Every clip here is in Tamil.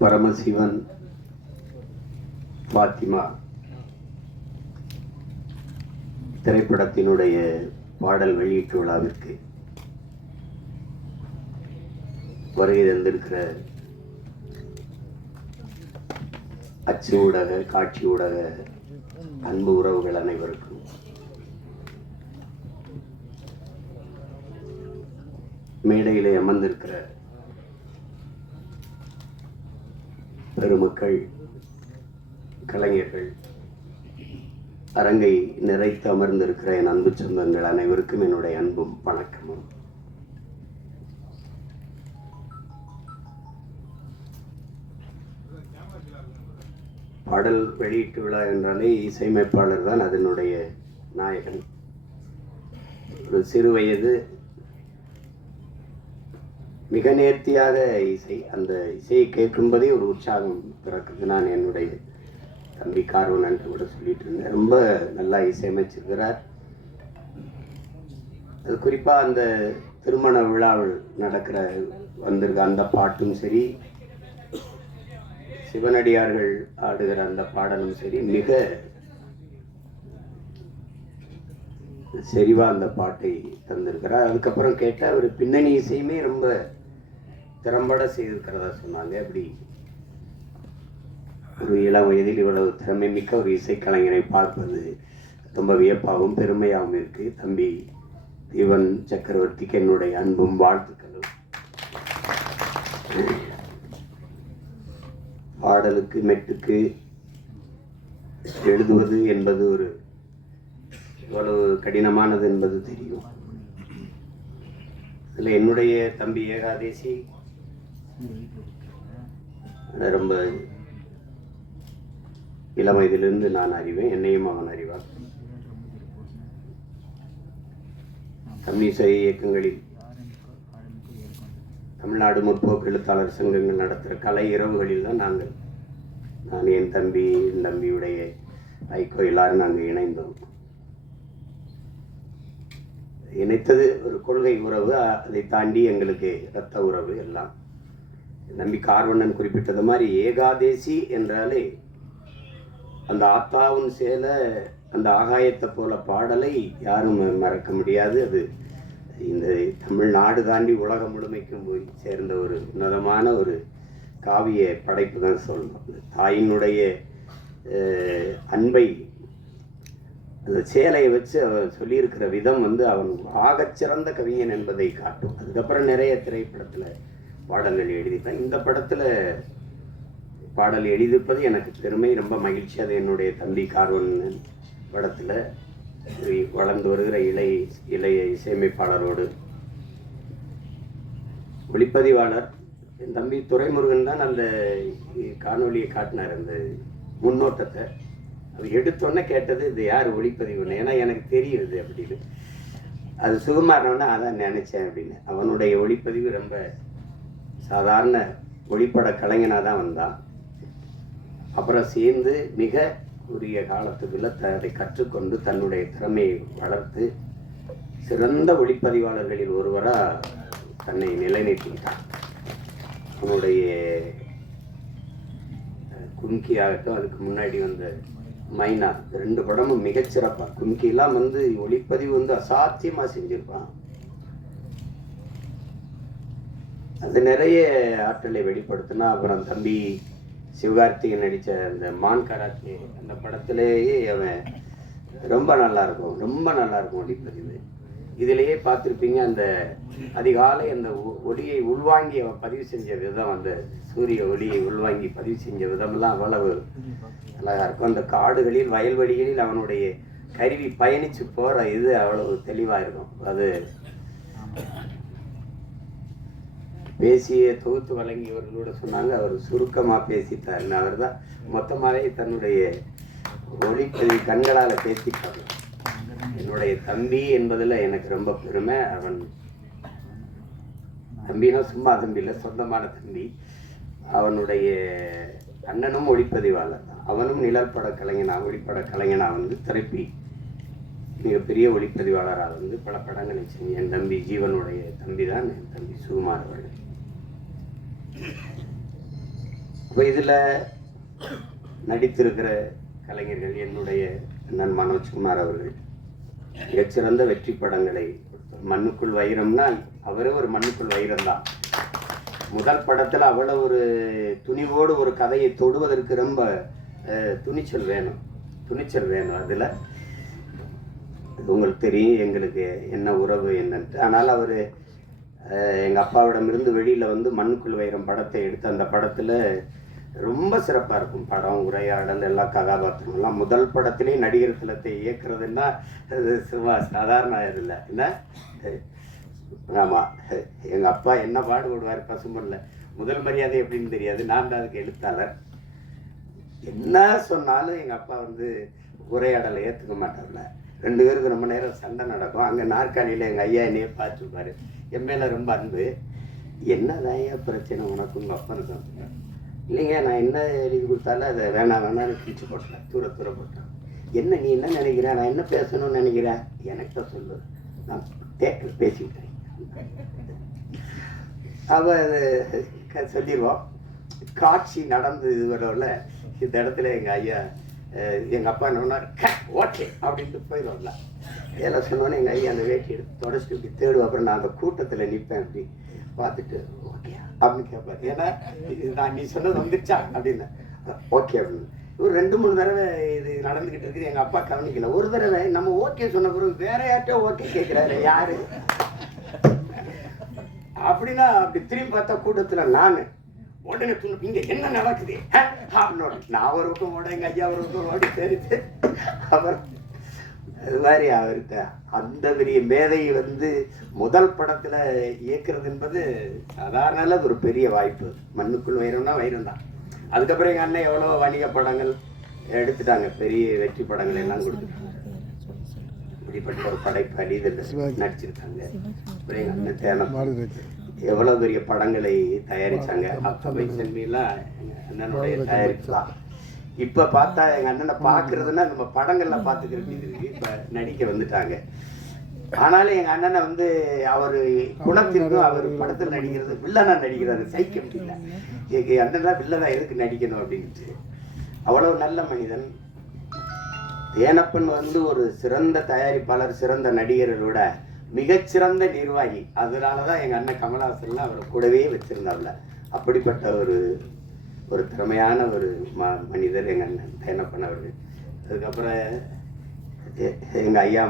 பரமசிவன் பாத்திமா திரைப்படத்தினுடைய பாடல் வெளியீட்டு விழாவிற்கு வருகை தந்திருக்கிற அச்சு ஊடக காட்சி ஊடக அன்பு உறவுகள் அனைவருக்கும் மேடையிலே அமர்ந்திருக்கிற பெருமக்கள், கலைஞர்கள், அரங்கை நிறைத்து அமர்ந்திருக்கிற என் அன்பு சொந்தங்கள் அனைவருக்கும் என்னுடைய அன்பும் வணக்கமும். பாடல் வெளியீட்டு விழா என்றாலே இசையமைப்பாளர் தான் அதனுடைய நாயகன். ஒரு சிறு வயது மிக நேர்த்தியாக இசை, அந்த இசையை கேட்கும்போதே ஒரு உற்சாகம் பிறக்குது. நான் என்னுடைய தம்பி கார்வன் கூட சொல்லிட்டு இருந்தேன், ரொம்ப நல்லா இசையமைச்சிருக்கிறார். அது குறிப்பாக அந்த திருமண விழாவில் நடக்கிற வந்திருக்க அந்த பாட்டும் சரி, சிவனடியார்கள் ஆடுகிற அந்த பாடலும் சரி, மிக செறிவா அந்த பாட்டை தந்திருக்கிறார். அதுக்கப்புறம் கேட்டால் அவர் பின்னணி இசையுமே ரொம்ப திறம்பட செய்திருக்கிறதா சொன்னாங்க. அப்படி ஒரு இளம் வயதில் இவ்வளவு திறமை மிக்க ஒரு இசைக்கலைஞரை பார்ப்பது ரொம்ப வியப்பாகவும் பெருமையாகவும் இருக்கு. தம்பி தீவன் சக்கரவர்த்திக்கு என்னுடைய அன்பும் வாழ்த்துக்களும். பாடலுக்கு மெட்டுக்கு எழுதுவது என்பது ஒரு எவ்வளவு கடினமானது என்பது தெரியும். அதில் என்னுடைய தம்பி ஏகாதேசி ரொம்ப இளம் வயதிலிருந்து நான் அறிவேன், என்னையும் அவன் அறிவான். தமிழிசை இயக்கங்களில் தமிழ்நாடு முற்போக்கு எழுத்தாளர் சங்கங்கள் நடத்துகிற கலை இரவுகளில் தான் நான் என் தம்பி, என் தம்பியுடைய ஐக்கோ எல்லாரும் நாங்கள் இணைந்தோம். இணைத்தது ஒரு கொள்கை உறவு, அதை தாண்டி எங்களுக்கு இரத்த உறவு எல்லாம். நம்பி கார்வண்ணன் குறிப்பிட்டது மாதிரி ஏகாதேசி என்றாலே அந்த ஆத்தாவும் சேல அந்த ஆகாயத்தை போல பாடலை யாரும் மறக்க முடியாது. அது இந்த தமிழ்நாடு தாண்டி உலகம் முழுமைக்கும் போய் சேர்ந்த ஒரு உன்னதமான ஒரு காவிய படைப்பு தான் சொல்லணும். தாயினுடைய அன்பை அந்த சேலையை வச்சு அவன் சொல்லியிருக்கிற விதம் அவன் ஆகச்சிறந்த கவிஞன் என்பதை காட்டும். அதுக்கப்புறம் நிறைய திரைப்படத்தில் பாடல்கள் எழுதியிருக்கான். இந்த படத்தில் பாடல் எழுதியிருப்பது எனக்கு பெருமை, ரொம்ப மகிழ்ச்சி. அது என்னுடைய தம்பி கார்வன் படத்தில் வளர்ந்து வருகிற இளைய இசையமைப்பாளரோடு ஒளிப்பதிவாளர் என் தம்பி துரைமுருகன் தான் அந்த காணொலியை காட்டினார். அந்த முன்னோட்டத்தை அது எடுத்தோன்னே கேட்டது, இது யார் ஒளிப்பதிவுன்னு. ஏன்னா எனக்கு தெரியுது அப்படின்னு. அது சுகுமாரனோன்னா அதான் நினச்சேன் அப்படின்னு. அவனுடைய ஒளிப்பதிவு ரொம்ப சாதாரண ஒளிப்பட கலைஞனாக தான் வந்தான். அப்புறம் சேர்ந்து மிக உரிய காலத்துக்குள்ள அதை கற்றுக்கொண்டு தன்னுடைய திறமையை வளர்த்து சிறந்த ஒளிப்பதிவாளர்களில் ஒருவராக தன்னை நிலைநிறுத்திட்டான். அவனுடைய கும்கி ஆகட்டும், அதுக்கு முன்னாடி வந்த மைனா, 2 படமும் மிகச்சிறப்பாக. கும்கிலாம் ஒளிப்பதிவு அசாத்தியமாக செஞ்சிருப்பான். அது நிறைய ஆற்றலை வெளிப்படுத்தினா. அப்புறம் தம்பி சிவகார்த்திகன் நடித்த அந்த மான் கராத்தே அந்த படத்திலேயே அவன் ரொம்ப நல்லா இருக்கும் ஒளிப்பதிவு. இதிலேயே பார்த்துருப்பீங்க, அந்த அதிகாலை அந்த ஒளியை உள்வாங்கி அவன் பதிவு செஞ்ச விதம், அந்த சூரிய ஒளியை உள்வாங்கி பதிவு செஞ்ச விதமெல்லாம் அவ்வளவு அழகாக இருக்கும். அந்த காடுகளில் வயல்வெளிகளில் அவனுடைய கருவி பயணித்து போகிற இது அவ்வளவு தெளிவாக இருக்கும். அது பேசிய தொகுத்து வழங்கியவர்களோட சொன்னாங்க, அவர் சுருக்கமாக பேசிட்டாருன்னு. அவர் தான் மொத்தமாகவே தன்னுடைய ஒளிப்பதிவு கண்களால் பேசிட்டாங்க. என்னுடைய தம்பி என்பதில் எனக்கு ரொம்ப பெருமை. அவன் தம்பினா சும்மா தம்பி இல்லை, சொந்தமான தம்பி. அவனுடைய அண்ணனும் ஒளிப்பதிவாளர் தான். அவனும் நிழற்பட கலைஞனாக ஒளிப்பட கலைஞனாக திரைப்பி மிகப்பெரிய ஒளிப்பதிவாளராக பல படங்களை செஞ்சு என் தம்பி ஜீவனுடைய தம்பி தான் என் தம்பி சுகுமார் அவர்கள். இப்போ இதில் நடித்திருக்கிற கலைஞர்கள் என்னுடைய அண்ணன் மனோஜ்குமார் அவர்கள் மிகச்சிறந்த வெற்றி படங்களை, மண்ணுக்குள் வைரம்னால் அவரே ஒரு மண்ணுக்குள் வைரம் தான். முதல் படத்தில் அவ்வளோ ஒரு துணிவோடு ஒரு கதையை தொடுவதற்கு ரொம்ப துணிச்சல் வேணும். அதில் உங்களுக்கு தெரியும் எங்களுக்கு என்ன உறவு என்னன்ட்டு. ஆனால் அவர் எங்கள் அப்பாவிடமிருந்து வெளியில் வந்து மண்ணுக்குள் வைரம் படத்தை எடுத்து அந்த படத்தில் ரொம்ப சிறப்பாக இருக்கும். படம், உரையாடல், எல்லா கதாபாத்திரமெல்லாம். முதல் படத்திலே நடிகர் திலத்தை இயக்குறதுன்னா அது சும்மா சாதாரண இதில்லை என்ன. ஆமாம், எங்கள் அப்பா என்ன பாடுபடுவார் பசுமல்ல. முதல் மரியாதை எப்படின்னு தெரியாது, நான் தான் அதுக்கு எழுத்தாளர். என்ன சொன்னாலும் எங்கள் அப்பா வந்து உரையாடலை ஏற்றுக்க மாட்டார்ல. 2 பேருக்கு ரொம்ப நேரம் சண்டை நடக்கும். அங்கே நாற்காலியில் எங்கள் ஐயா என்னையே பார்த்துருப்பாரு. என் மேலே ரொம்ப அன்பு. என்னதான் ஐயா பிரச்சனை உனக்கு உங்கள் அப்பனுக்கும்? இல்லைங்க, நான் என்ன எழுதி கொடுத்தாலும் அதை வேணாம்னு கிழிச்சு போட்டேன், தூர போட்டேன். என்ன நீ என்ன நினைக்கிற, நான் என்ன பேசணும்னு நினைக்கிறேன், எனக்கு தான் சொல்லு, நான் தேட்டர் பேசிவிட்டேன். அவ சொல்லிடுவோம். காட்சி நடந்து இதுவரையில் இந்த இடத்துல எங்கள் ஐயா எங்கள் அப்பா என்ன பண்ணார், ஓகே அப்படின்ட்டு போயிடுவாங்களா. ஏழை சொன்னோன்னே எங்கள் ஐயா அந்த வேட்டி எடுத்து தொடச்சிட்டு இப்படி தேடுவோம். அப்புறம் நான் அந்த கூட்டத்தில் நிற்பேன், அப்படி பார்த்துட்டு ஓகே அப்படின்னு கேட்பார். ஏன்னா நான் நீ சொன்னது வந்துருச்சா அப்படின்னு. ஓகே அப்படின்னு ஒரு 2-3 தடவை இது நடந்துக்கிட்டு இருக்குது. எங்கள் அப்பா கவனிக்கல. ஒரு தடவை நம்ம ஓகே சொன்ன பிறகு வேற யார்ட்டோ ஓகே கேட்குறாரு, யாரு அப்படின்னா அப்படி திரும்பி பார்த்தா கூட்டத்தில் நான் உடனே துணி இங்கே என்ன நடக்குது அப்படின்னு நான் ஒரு பக்கம் ஓட, எங்கள் ஐயா ஒரு பக்கம் ஓடி தெரிஞ்சு. அப்புறம் அது மாதிரி அவர்கிட்ட அந்த பெரிய மேதையை வந்து முதல் படத்தில் இயக்குறது என்பது சாதாரண ஒரு பெரிய வாய்ப்பு. மண்ணுக்குள் வைரம்னா வைரம் தான். அதுக்கப்புறம் எங்கள் அண்ணன் எவ்வளோ வணிக படங்கள் எடுத்துட்டாங்க, பெரிய வெற்றி படங்கள் எல்லாம் கொடுத்துட்டாங்க. இப்படிப்பட்ட ஒரு படைப்பு அடிதல் நடிச்சிருக்காங்க. அப்புறம் எங்கள் அண்ணன் தேனம் எவ்வளோ பெரிய படங்களை தயாரித்தாங்க. அப்பவை செல்வியெல்லாம் எங்கள் அண்ணனுடைய தயாரிப்பு தான். இப்போ பார்த்தா எங்கள் அண்ணனை பார்க்குறதுன்னா நம்ம படங்களில் பார்த்துக்கிற வேண்டியது இருக்குது. இப்போ நடிக்க வந்துட்டாங்க. ஆனாலும் எங்கள் அண்ணனை வந்து அவர் குணத்திற்கும் அவர் படத்தில் நடிக்கிறது வில்லனாக நடிக்கிறாரு, சைக்க முடியல. எங்கள் அண்ணன்லாம் வில்லனா எதுக்கு நடிக்கணும் அப்படின்ட்டு. அவ்வளோ நல்ல மனிதன். தேனப்பன் வந்து ஒரு சிறந்த தயாரிப்பாளர், சிறந்த நடிகர்களோட மிகச்சிறந்த நிர்வாகி. அதனால தான் எங்கள் அண்ணன் கமலஹாசன்லாம் அவர் கூடவே வச்சுருந்தாப்புல. அப்படிப்பட்ட ஒரு திறமையான ஒரு மனிதர் எங்கள் அண்ணன் தேனப்பன் அவர்கள். அதுக்கப்புறம் எங்கள் ஐயா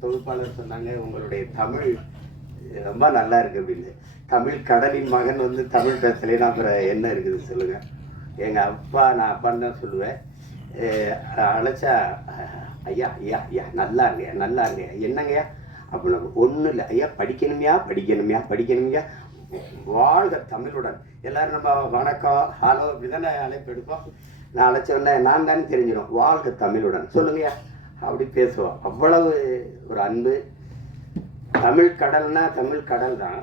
தொகுப்பாளர் சொன்னாங்க, உங்களுடைய தமிழ் ரொம்ப நல்லா இருக்குது அப்படின்னு. தமிழ் கடலின் மகன் வந்து தமிழ் பேசலைன்னா அப்புறம் என்ன இருக்குது சொல்லுங்கள். எங்கள் அப்பா, நான் அப்பான்னு தான் சொல்லுவேன். அழைச்சா ஐயா ஐயா ஐயா நல்லா இருங்க என்னங்கய்யா அப்படின்னு. ஒன்றும் இல்லை ஐயா, படிக்கணுமையா வாழ்க தமிழுடன். எல்லாரும் நம்ம வணக்கம் ஹலோ இப்படிதானே அழைப்பு எடுப்போம். நான் அழைச்சோன்னே நான் தானே தெரிஞ்சிடும், வாழ்க தமிழுடன் சொல்லுங்கய்யா அப்படி பேசுவோம். அவ்வளவு ஒரு அன்பு. தமிழ் கடல்னா தமிழ் கடல் தான்.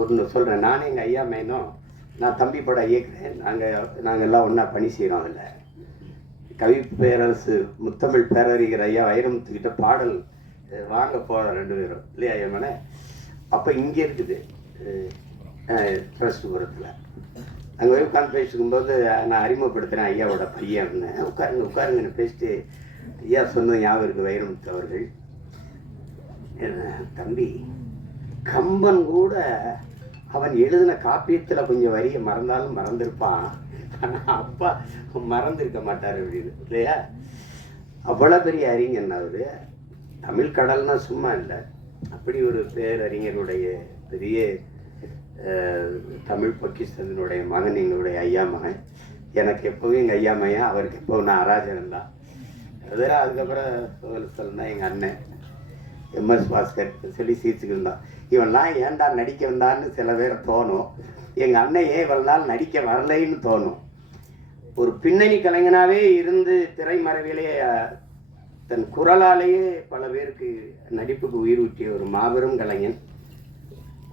ஒன்று சொல்கிறேன், நானே எங்கள் ஐயா மேனும் நான் தம்பி படம் இயக்குறேன். நாங்கள் எல்லாம் ஒன்றா பணி செய்கிறோம். அதில் கவி பேரரசு முத்தமிழ் பேரறிஞர் ஐயா வைரமுத்துக்கிட்ட பாடல் வாங்க போகிறோம் 2 பேரும் இல்லையா ஐயா மேலே. அப்போ இங்கே இருக்குது ட்ரஸ்ட்புரத்தில். அங்கே போய் உட்காந்து பேசிக்கும்போது நான் அறிமுகப்படுத்துகிறேன் ஐயாவோட பையன்னு. உட்காருங்கன்னு பேசிட்டு ஐயா சொன்னது ஞாபகம் இருக்குது வைரமுத்து அவர்கள். தம்பி, கம்பன் கூட அவன் எழுதின காப்பியத்தில் கொஞ்சம் வரியை மறந்தாலும் மறந்துருப்பான், ஆனால் அப்பா மறந்துருக்க மாட்டார் அப்படின்னு இல்லையா. அவ்வளோ பெரிய அறிஞன் அவர். தமிழ் கடல்னா சும்மா இல்லை. அப்படி ஒரு பேரறிஞருடைய பெரிய தமிழ் பொக்கிஷத்தினுடைய மகன் எங்களுடைய ஐயா மகன். எனக்கு எப்போவும் எங்கள் ஐயா மகன், அவருக்கு எப்போவும் நான் அராஜகன் தான். அதுக்கப்புறம் சொல்லணும்னா எங்கள் அண்ணன் MS பாஸ்கர் சொல்லி சீர்த்துக்கு இருந்தான். இவன்லாம் ஏன்டா நடிக்க வந்தான்னு சில பேரை தோணும். எங்கள் அண்ணன் ஏன் இவ்வளோ நாள் நடிக்க வரலைன்னு தோணும். ஒரு பின்னணி கலைஞனாகவே இருந்து திரைமறைவிலே தன் குரலாலேயே பல பேருக்கு நடிப்புக்கு உயிர் ஊற்றிய ஒரு மாபெரும் கலைஞன்.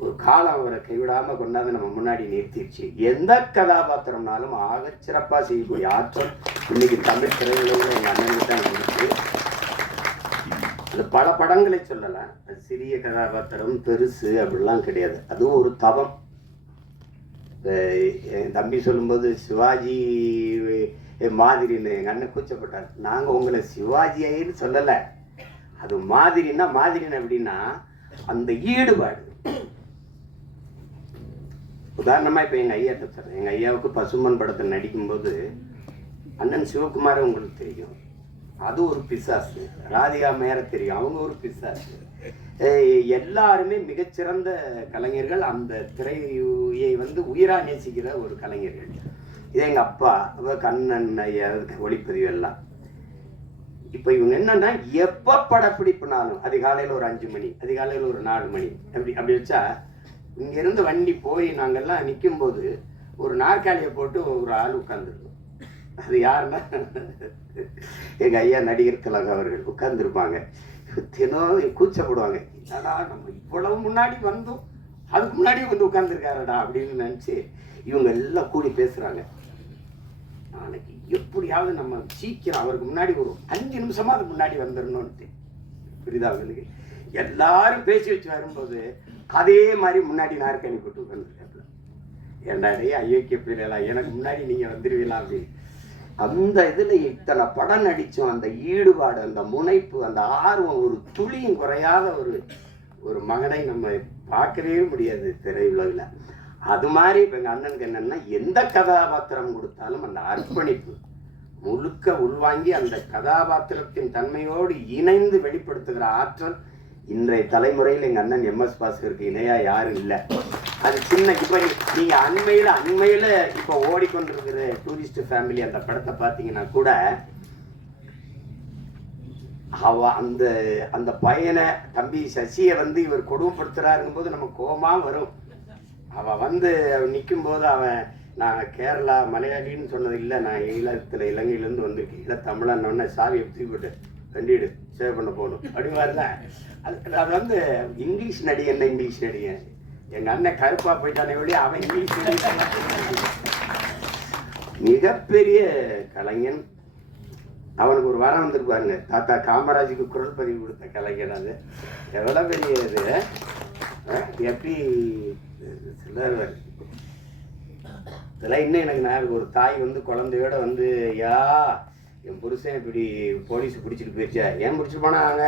ஒரு காலம் அவரை கைவிடாமல் கொண்டாந்து நம்ம முன்னாடி நிறுத்திடுச்சு. எந்த கதாபாத்திரம்னாலும் ஆகச் சிறப்பாக செய்யக்கூடிய ஆற்றல் இன்னைக்கு தமிழ் திரையுலகில் எங்கள் அண்ணனுக்கு தான் இருக்கு. அது பல படங்களை சொல்லலாம். அது சிறிய கதாபாத்திரம் பெருசு அப்படிலாம் கிடையாது. அதுவும் ஒரு தவம். என் தம்பி சொல்லும்போது சிவாஜி மாதிரின்னு எங்கள் அண்ணன் கூச்சப்பட்டார். நாங்கள் உங்களை சிவாஜின்னு சொல்லலை, அது மாதிரின்னா மாதிரின்னு எப்படின்னா அந்த ஈடுபாடு. உதாரணமாக இப்போ எங்கள் ஐயாட்ட சொல்கிறேன். எங்கள் ஐயாவுக்கு பசுமன் படத்தில் நடிக்கும்போது அண்ணன் சிவகுமாரை உங்களுக்கு தெரியும், அது ஒரு பிசாசு. ராதிகா மேர தெரியும், அவங்க ஒரு பிசாசு. எல்லாருமே மிகச்சிறந்த கலைஞர்கள், அந்த திரையை வந்து உயிரா நேசிக்கிற ஒரு கலைஞர்கள். இது எங்கள் அப்பா கண்ணன் ஐயா ஒளிப்பதிவு எல்லாம். இப்போ இவங்க என்னன்னா எப்போ படப்பிடிப்புனாலும் அதிகாலையில் ஒரு 5 மணி, அதிகாலையில் ஒரு 4 மணி, அப்படி வச்சா இங்கேருந்து வண்டி போய் நாங்கள்லாம் நிற்கும்போது ஒரு நாற்காலியை போட்டு ஒரு ஆள் உட்காந்துருக்கோம். அது யாருன்னா எங்கள் ஐயா நடிகர் திலகம் அவர்கள் உட்கார்ந்துருப்பாங்க. தினம் கூச்சப்படுவாங்க, என்னடா நம்ம இவ்வளவு முன்னாடி வந்தோம், அதுக்கு முன்னாடி வந்து உட்காந்துருக்காருடா அப்படின்னு நினச்சி இவங்க எல்லாம் கூடி பேசுகிறாங்க. நாளைக்கு எப்படியாவது நம்ம சீக்கிரம் அவருக்கு முன்னாடி ஒரு 5 நிமிஷமா அதுக்கு முன்னாடி வந்துடணும்ட்டு. புரியுதா அவங்களுக்கு? எல்லாரும் பேசி வச்சு வரும்போது அதே மாதிரி முன்னாடி நாற்காலி போட்டு உட்காந்துருக்காப்புல. என்னடே அயோக்கிய பிள்ளைலாம், எனக்கு முன்னாடி நீங்கள் வந்துடுவீங்களா அப்படின்னு. அந்த இதில் இத்தனை படம் நடித்தோம், அந்த ஈடுபாடு, அந்த முனைப்பு, அந்த ஆர்வம், ஒரு துளியும் குறையாத ஒரு மகனை நம்ம பார்க்கவே முடியாது திரையுலகில். அது மாதிரி இப்போ எங்கள் அண்ணனுக்கு என்னென்னா எந்த கதாபாத்திரம் கொடுத்தாலும் அந்த அர்ப்பணிப்பு முழுக்க உள்வாங்கி அந்த கதாபாத்திரத்தின் தன்மையோடு இணைந்து வெளிப்படுத்துகிற ஆற்றல் இன்றைய தலைமுறையில் எங்கள் அண்ணன் எம்எஸ் பாஸ்கருக்கு இணையாக யாரும் இல்லை. அது சின்ன இப்போ நீங்கள் அண்மையில் இப்போ ஓடிக்கொண்டிருக்கிற டூரிஸ்ட் ஃபேமிலி அந்த படத்தை பார்த்தீங்கன்னா கூட அந்த அந்த பையனை தம்பி சசியை வந்து இவர் கொடுமைப்படுத்துறாருங்கும் போது நம்ம கோபமாக வரும். அவன் வந்து நிற்கும்போது அவன் நான் கேரளா மலையாளின்னு சொன்னது இல்லை, நான் இலங்கையிலேருந்து வந்திருக்கேன், இல்லை தமிழன்னொன்னே சாவியை தூக்கி போட்டு கண்டிடு சேவ் பண்ண போகணும் அப்படிவாருல. அது வந்து இங்கிலீஷ் நடி, என்ன இங்கிலீஷ் நடிகை எங்கள் அண்ணன் கருப்பாக போயிட்டானே ஒழிய அவன் இங்கிலீஷ் நடி. மிகப்பெரிய கலைஞன். அவனுக்கு ஒரு வாரம் வந்துருப்பாருங்க, தாத்தா காமராஜுக்கு குரல் பதிவு கொடுத்த கலைஞன். அது எவ்வளோ பெரிய இது, எப்படி சிலர் இதெல்லாம் இன்னும் எனக்கு நான் ஒரு தாய் வந்து குழந்தையோட வந்து யா என் புருஷன் இப்படி போலீஸ் பிடிச்சிட்டு போயிடுச்சா, ஏன் பிடிச்சிட்டு போனாங்க,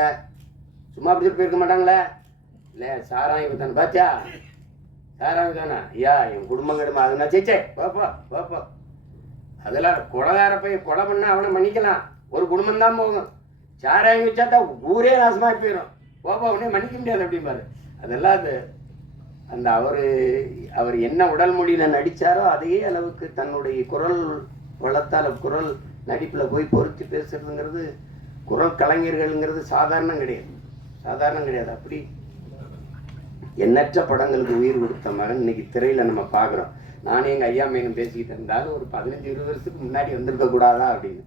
சும்மா பிடிச்சிட்டு போயிருக்க மாட்டாங்களே, இல்லை சாராயம் தானே பாத்தியா, சாராயம் தானே ஐயா என் குடும்பம் கிடமா அதுனா சேச்சே பாப்பா பாப்பா. அதெல்லாம் கொலைகார போய் கொலை பண்ணால் அவனை மன்னிக்கலாம், ஒரு குடும்பம் தான் போகும். சாராயம் வச்சாட்டா ஊரே நாசமாக போயிடும், பாப்பா அவனே மன்னிக்க முடியாது அப்படிம்பாரு. அதெல்லாம் அது அந்த அவர் என்ன உடல் மொழியில் நடித்தாரோ அதே அளவுக்கு தன்னுடைய குரல் வளர்த்தால் குரல் நடிப்பில் போய் பொருத்தி பேசுறதுங்கிறது குரல் கலைஞர்கள்ங்கிறது சாதாரணம் கிடையாது. அப்படி எண்ணற்ற படங்களுக்கு உயிர் கொடுத்த மகன் இன்னைக்கு திரையில் நம்ம பார்க்குறோம். நானே எங்கள் ஐயா மேகம் பேசிக்கிட்டு இருந்தாலும் ஒரு 15-20 வருஷத்துக்கு முன்னாடி வந்திருக்க கூடாதா அப்படின்னு.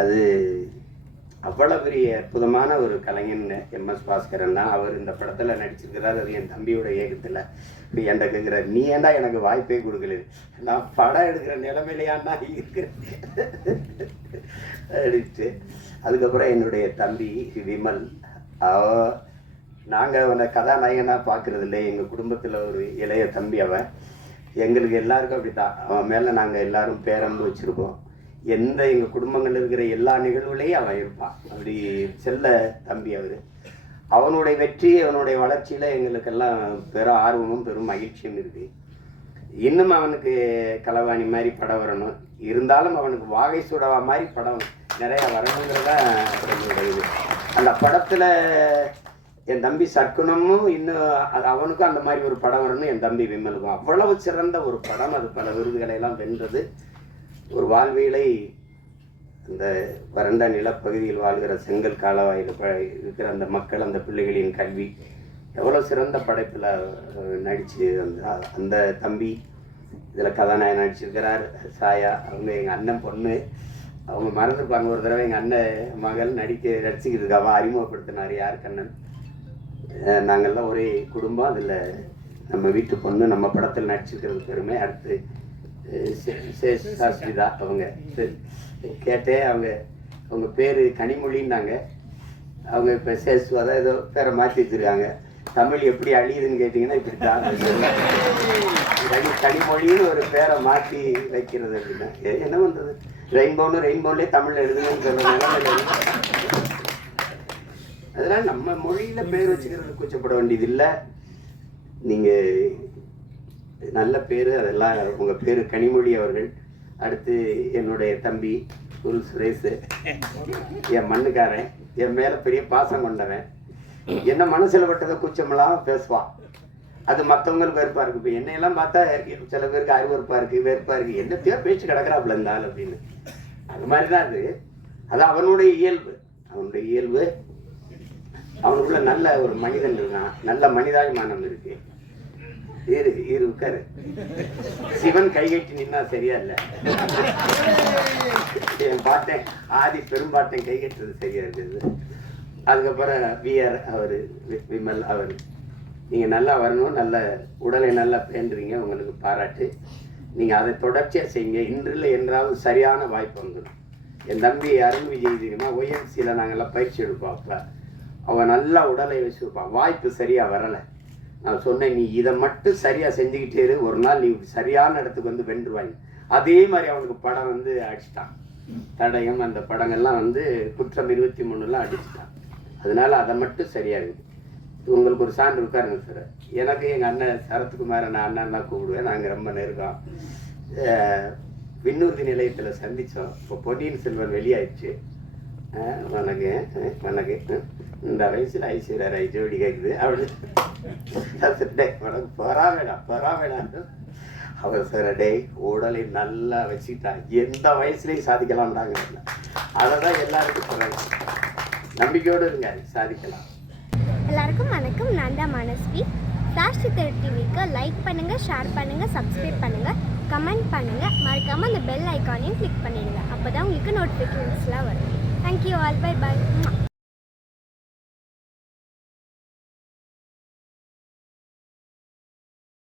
அது அவ்வளோ பெரிய அற்புதமான ஒரு கலைஞன் எம்எஸ் பாஸ்கரன் தான். அவர் இந்த படத்தில் நடிச்சிருக்கிறார். அது என் தம்பியோட இயக்கத்தில். இப்போ என்கிட்ட கேட்குற நீ ஏன்டா எனக்கு வாய்ப்பே கொடுக்கல, நான் படம் எடுக்கிற நிலைமையிலையாண்டா இருக்கிறேன் அப்படின்ட்டு. அதுக்கப்புறம் என்னுடைய தம்பி விமல், நாங்கள் அவனை கதாநாயகனாக பார்க்குறது இல்லை, எங்கள் குடும்பத்தில் ஒரு இளைய தம்பி அவன். எங்களுக்கு எல்லாருக்கும் அப்படி தான், அவன் மேலே நாங்கள் எல்லாரும் பேரம்பு வச்சுருக்கோம். எங்கள் குடும்பங்கள் இருக்கிற எல்லா நிகழ்வுலையும் அவன் இருப்பான். அப்படி செல்ல தம்பி அவர். அவனுடைய வெற்றி, அவனுடைய வளர்ச்சியில் எங்களுக்கெல்லாம் பெரும் ஆர்வமும் பெரும் மகிழ்ச்சியும் இருக்குது. இன்னும் அவனுக்கு களவாணி மாதிரி படம் வரணும், இருந்தாலும் அவனுக்கு வாகை சுடவா மாதிரி படம் நிறையா வரணுங்கிறதா என்னுடைய இது. அந்த படத்தில் என் தம்பி சற்குணமும் இன்னும் அவனுக்கும் அந்த மாதிரி ஒரு படம் வரணும். என் தம்பி விமலுக்கும் அவ்வளவு சிறந்த ஒரு படம். அது பல விருதுகளை எல்லாம் வென்றது. ஒரு வாழ்வியலை அந்த வறண்ட நிலப்பகுதியில் வாழ்கிற செங்கல் காலவாயில் இருக்கிற அந்த மக்கள், அந்த பிள்ளைகளின் கல்வி, எவ்வளோ சிறந்த படைப்பில் நடித்து அந்த தம்பி இதில் கதாநாயகன் நடிச்சிருக்கிறார். சாயா அவங்க எங்கள் அண்ணன் பொண்ணு, அவங்க மறந்துருப்பாங்க. ஒரு தடவை எங்கள் அண்ணன் மகள் நடிச்சுக்கிட்டு இருக்காவா அறிமுகப்படுத்தினார் யார் கண்ணன். நாங்கள்லாம் ஒரே குடும்பம், அதில் நம்ம வீட்டு பொண்ணு நம்ம படத்தில் நடிச்சிருக்கிறது பெருமை. அடுத்து சாஸ்திரிதா அவங்க கேட்டே, அவங்க பேர் கனிமொழின்னாங்க. அவங்க இப்போ சேஸ்வாதான் ஏதோ பேரை மாற்றி வச்சுருக்காங்க. தமிழ் எப்படி அழியுதுன்னு கேட்டிங்கன்னா இப்படி தான் கனிமொழின்னு ஒரு பேரை மாற்றி வைக்கிறது அப்படின்னா என்ன பண்ணுறது? ரெயின்போன்லேயே தமிழில் எழுதுங்கன்னு சொல்ல நிலைமையில. அதனால் நம்ம மொழியில் பேர் வச்சுக்கிறது கூச்சப்பட வேண்டியது இல்லை. நீங்கள் நல்ல பேர், அதெல்லாம் உங்கள் பேர் கனிமொழி அவர்கள். அடுத்து என்னுடைய தம்பி சுரேஷ், என் மண்ணுக்காரன், என் மேலே பெரிய பாசம் கொண்டவன். என்ன மனசில் பட்டதை கூச்சமெல்லாம் பேசுவான். அது மற்றவங்களுக்கு வெறுப்பாக இருக்குது. இப்போ என்னையெல்லாம் பார்த்தா சில பேருக்கு அருவறுப்பாக இருக்குது, வெறுப்பாக இருக்குது. என்னத்தையோ பேச்சு கிடக்கிறாப்புல இருந்தால் அப்படின்னு. அது மாதிரி தான் அது அவனுடைய இயல்பு. அவனுக்குள்ள நல்ல ஒரு மனிதன் இருக்கான், நல்ல மனிதாபிமானம் இருக்கு. உட்காரு. சிவன் கைகட்டி நின்னா சரியா இல்ல. என் பாட்டேன் ஆதி பெரும்பாட்டன் கைகட்டுறது சரியா இருக்குது. அதுக்கப்புறம் விஆர் அவரு, விமல் அவர், நீங்க நல்லா வரணும், நல்ல உடலை நல்லா பேண்டுறீங்க, உங்களுக்கு பாராட்டு. நீங்க அதை தொடர்ச்சியா செய்யுங்க. இன்றில் என்றாவது சரியான வாய்ப்பு வந்துடும். என் தம்பி அருண் விஜய் தெரியுமா, ஒய்எம்சியில் நாங்கள்லாம் பயிற்சி எடுப்போம். அப்போ அவன் நல்லா உடலை வச்சுருப்பான். வாய்ப்பு சரியாக வரலை. நான் சொன்னேன், நீ இதை மட்டும் சரியாக செஞ்சுக்கிட்டே இரு, ஒரு நாள் நீ சரியான இடத்துக்கு வந்து வென்றுவாங்க. அதே மாதிரி அவனுக்கு படம் வந்து அடிச்சிட்டான். தடயம் அந்த படங்கள்லாம் வந்து குற்றம் 23 அடிச்சிட்டான். அதனால அதை மட்டும் சரியாகுது. உங்களுக்கு ஒரு சான்று உட்காருங்க சார். எனக்கு எங்கள் அண்ணன் சரத்குமாரை நான் அண்ணன் தான் கூப்பிடுவேன். நாங்கள் ரொம்ப நெருக்கம். விண்ணூர்தி நிலையத்தில் சந்தித்தோம். இப்போ பொன்னியின் செல்வன் வெளியாயிடுச்சு. வணக்கம் இந்த வயசில் ஐஸ்வர்யா ராய் ஜோடி கேட்குது அப்படின்னு உனக்கு பொறாமேடா. அவர் சார் டே உடலை நல்லா வச்சுக்கிட்டான், எந்த வயசுலையும் சாதிக்கலாம்டாங்க. அதை தான் எல்லாருக்கும் சொல்கிறாங்க. நம்பிக்கையோடு இருங்க, சாதிக்கலாம். எல்லாருக்கும் வணக்கம். நான் தான் மனஸ்வி. ஃப்ளாஷ் சித்தர் டிவிக்கு லைக் பண்ணுங்கள், ஷேர் பண்ணுங்கள், சப்ஸ்கிரைப் பண்ணுங்கள், கமெண்ட் பண்ணுங்கள். மறக்காமல் அந்த பெல் ஐக்கானையும் கிளிக் பண்ணிடுங்க. அப்போ தான் உங்களுக்கு நோட்டிஃபிகேஷன்ஸ்லாம் வரும். Thank you all. Bye bye.